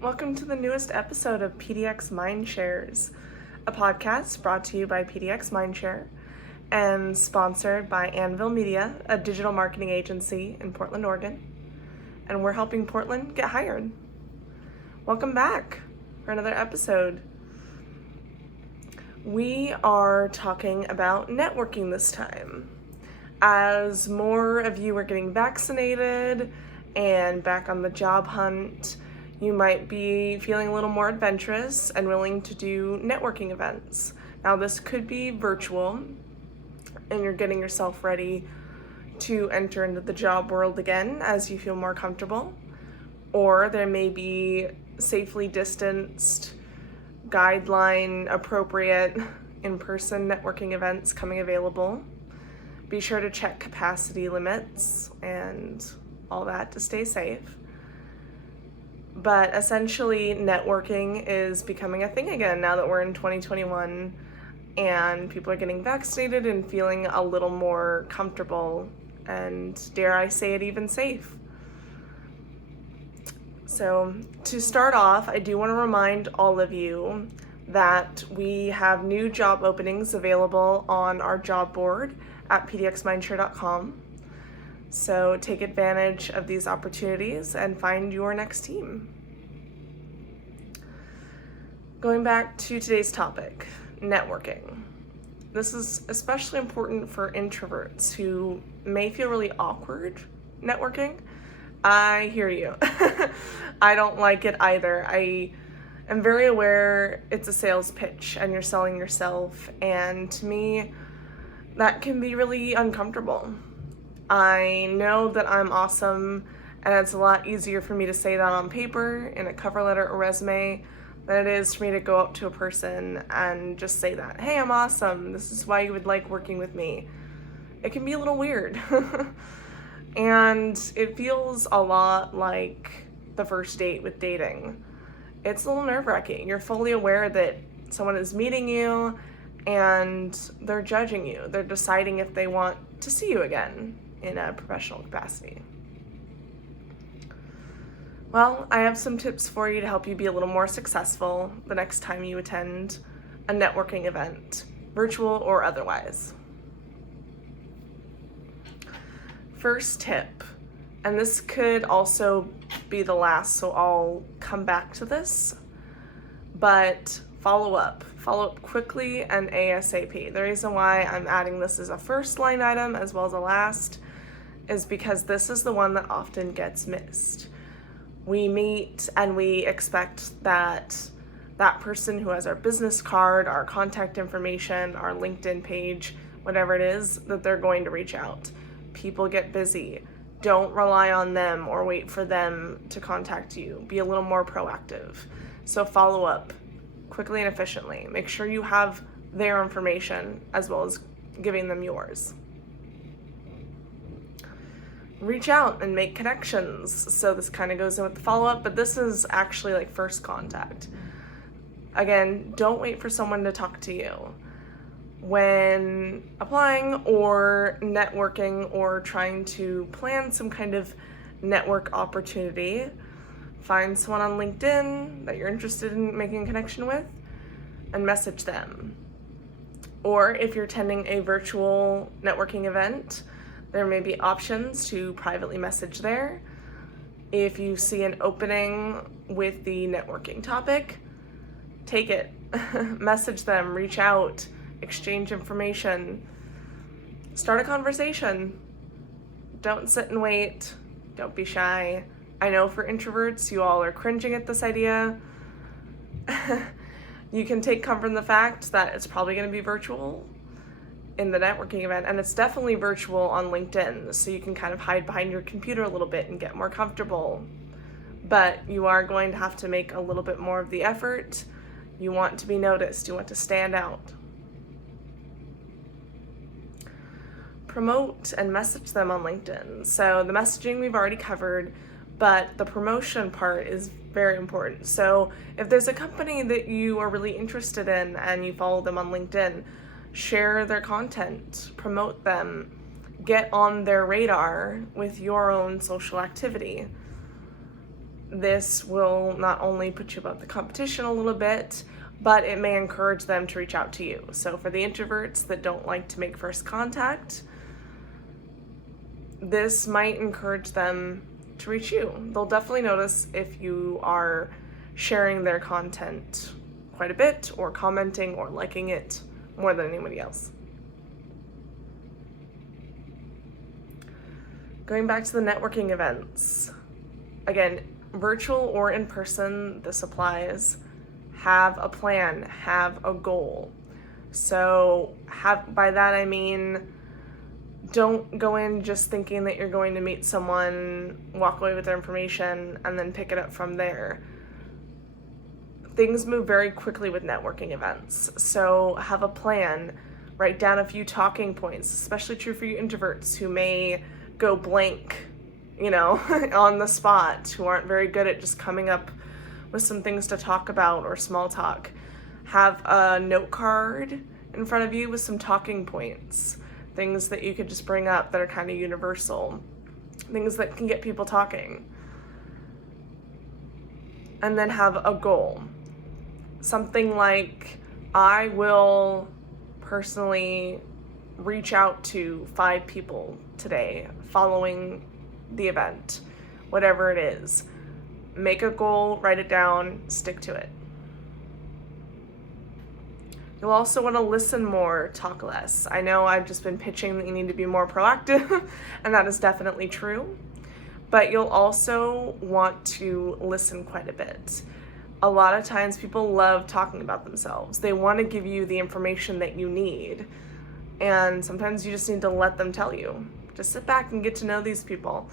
Welcome to the newest episode of pdxMindShares, a podcast brought to you by pdxMindShare and sponsored by Anvil Media, a digital marketing agency in Portland, Oregon. And we're helping Portland get hired. Welcome back for another episode. We are talking about networking this time. As more of you are getting vaccinated and back on the job hunt, you might be feeling a little more adventurous and willing to do networking events. Now, this could be virtual, and you're getting yourself ready to enter into the job world again as you feel more comfortable. Or there may be safely distanced, guideline appropriate in-person networking events coming available. Be sure to check capacity limits and all that to stay safe. But essentially, networking is becoming a thing again now that we're in 2021 and people are getting vaccinated and feeling a little more comfortable and, dare I say it, even safe. So to start off, I do want to remind all of you that we have new job openings available on our job board at pdxMindShare.com. So take advantage of these opportunities and find your next team. Going back to today's topic, networking. This is especially important for introverts who may feel really awkward networking. I hear you. I don't like it either. I am very aware it's a sales pitch and you're selling yourself, and to me, that can be really uncomfortable. I know that I'm awesome, and it's a lot easier for me to say that on paper in a cover letter or resume than it is for me to go up to a person and just say that, hey, I'm awesome, this is why you would like working with me. It can be a little weird. And it feels a lot like the first date with dating. It's a little nerve-wracking. You're fully aware that someone is meeting you and they're judging you. They're deciding if they want to see you again in a professional capacity. Well, I have some tips for you to help you be a little more successful the next time you attend a networking event, virtual or otherwise. First tip, and this could also be the last, so I'll come back to this, but follow up quickly and ASAP. The reason why I'm adding this as a first line item as well as a last is because this is the one that often gets missed. We meet and we expect that that person who has our business card, our contact information, our LinkedIn page, whatever it is, that they're going to reach out. People get busy. Don't rely on them or wait for them to contact you. Be a little more proactive. So follow up quickly and efficiently. Make sure you have their information as well as giving them yours. Reach out and make connections. So this kind of goes in with the follow-up, but this is actually like first contact. Again, don't wait for someone to talk to you. When applying or networking or trying to plan some kind of network opportunity, find someone on LinkedIn that you're interested in making a connection with and message them. Or if you're attending a virtual networking event, there may be options to privately message there. If you see an opening with the networking topic, take it. Message them, reach out, exchange information, start a conversation. Don't sit and wait. Don't be shy. I know for introverts, you all are cringing at this idea. You can take comfort in the fact that it's probably going to be virtual in the networking event, and it's definitely virtual on LinkedIn, so you can kind of hide behind your computer a little bit and get more comfortable. But you are going to have to make a little bit more of the effort. You want to be noticed. You want to stand out. Promote and message them on LinkedIn. So the messaging we've already covered, but the promotion part is very important. So if there's a company that you are really interested in and you follow them on LinkedIn, share their content, promote them, get on their radar with your own social activity. this will not only put you above the competition a little bit, but it may encourage them to reach out to you. So for the introverts that don't like to make first contact, this might encourage them to reach you. They'll definitely notice if you are sharing their content quite a bit, or commenting or liking it more than anybody else. Going back to the networking events, again, virtual or in person, this applies. Have a plan, have a goal. So by that I mean, don't go in just thinking that you're going to meet someone, walk away with their information, and then pick it up from there. Things move very quickly with networking events, so have a plan. Write down a few talking points, especially true for you introverts who may go blank, on the spot, who aren't very good at just coming up with some things to talk about or small talk. Have a note card in front of you with some talking points, things that you could just bring up that are kind of universal, things that can get people talking. And then have a goal. Something like, I will personally reach out to 5 people today following the event, whatever it is. Make a goal, write it down, stick to it. You'll also want to listen more, talk less. I know I've just been pitching that you need to be more proactive, and that is definitely true. But you'll also want to listen quite a bit. A lot of times people love talking about themselves. They want to give you the information that you need. And sometimes you just need to let them tell you. Just sit back and get to know these people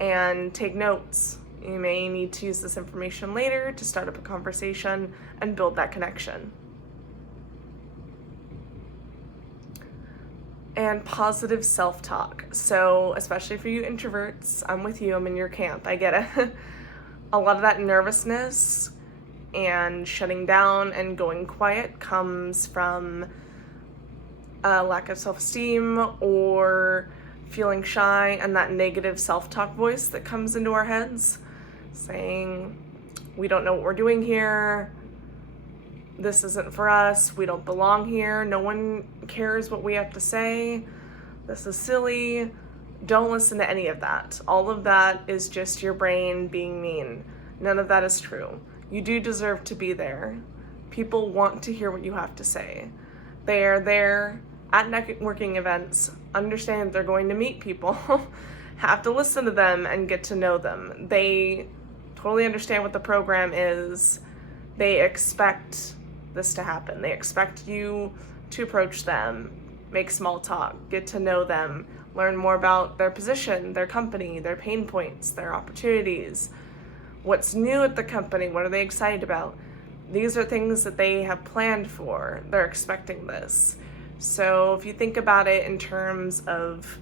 and take notes. You may need to use this information later to start up a conversation and build that connection. And positive self-talk. So especially for you introverts, I'm with you, I'm in your camp, I get it. A lot of that nervousness and shutting down and going quiet comes from a lack of self-esteem or feeling shy, and that negative self-talk voice that comes into our heads saying, we don't know what we're doing here, this isn't for us, we don't belong here, no one cares what we have to say, this is silly. Don't listen to any of that. All of that is just your brain being mean. None of that is true. You do deserve to be there. People want to hear what you have to say. They are there at networking events, understand that they're going to meet people, have to listen to them and get to know them. They totally understand what the program is. They expect this to happen. They expect you to approach them, make small talk, get to know them, learn more about their position, their company, their pain points, their opportunities, what's new at the company, what are they excited about. These are things that they have planned for. They're expecting this. So if you think about it in terms of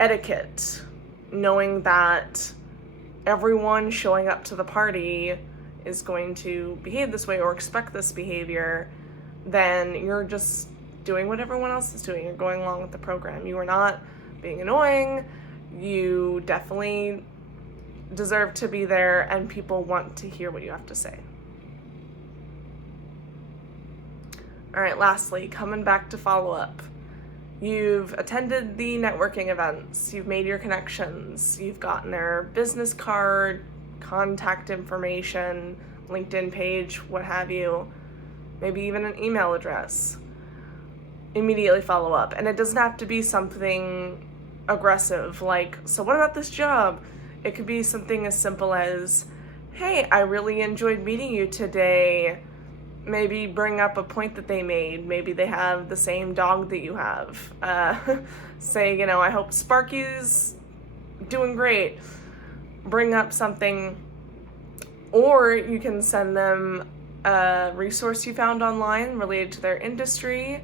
etiquette, knowing that everyone showing up to the party is going to behave this way or expect this behavior, then you're just doing what everyone else is doing. You're going along with the program. You are not being annoying. You definitely deserve to be there, and people want to hear what you have to say. All right, lastly, coming back to follow up. You've attended the networking events, you've made your connections, you've gotten their business card, contact information, LinkedIn page, what have you, maybe even an email address. Immediately follow up. And it doesn't have to be something aggressive like, so what about this job? It could be something as simple as, hey, I really enjoyed meeting you today. Maybe bring up a point that they made. Maybe they have the same dog that you have. Say, I hope Sparky's doing great. Bring up something. Or you can send them a resource you found online related to their industry,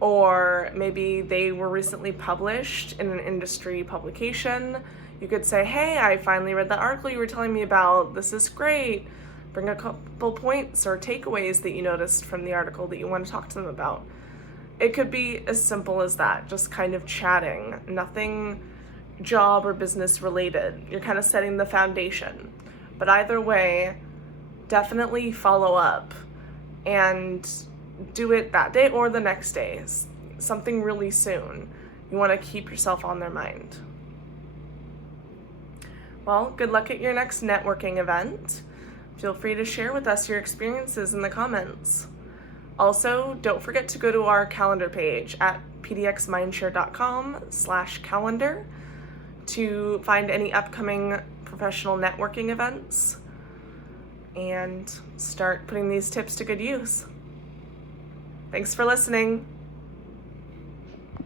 or maybe they were recently published in an industry publication. You could say, hey, I finally read the article you were telling me about. This is great. Bring a couple points or takeaways that you noticed from the article that you want to talk to them about. It could be as simple as that, just kind of chatting, nothing job or business related. You're kind of setting the foundation. But either way, definitely follow up and do it that day or the next day. Something really soon. You want to keep yourself on their mind. Well, good luck at your next networking event. Feel free to share with us your experiences in the comments. Also, don't forget to go to our calendar page at pdxMindShare.com/calendar to find any upcoming professional networking events and start putting these tips to good use. Thanks for listening.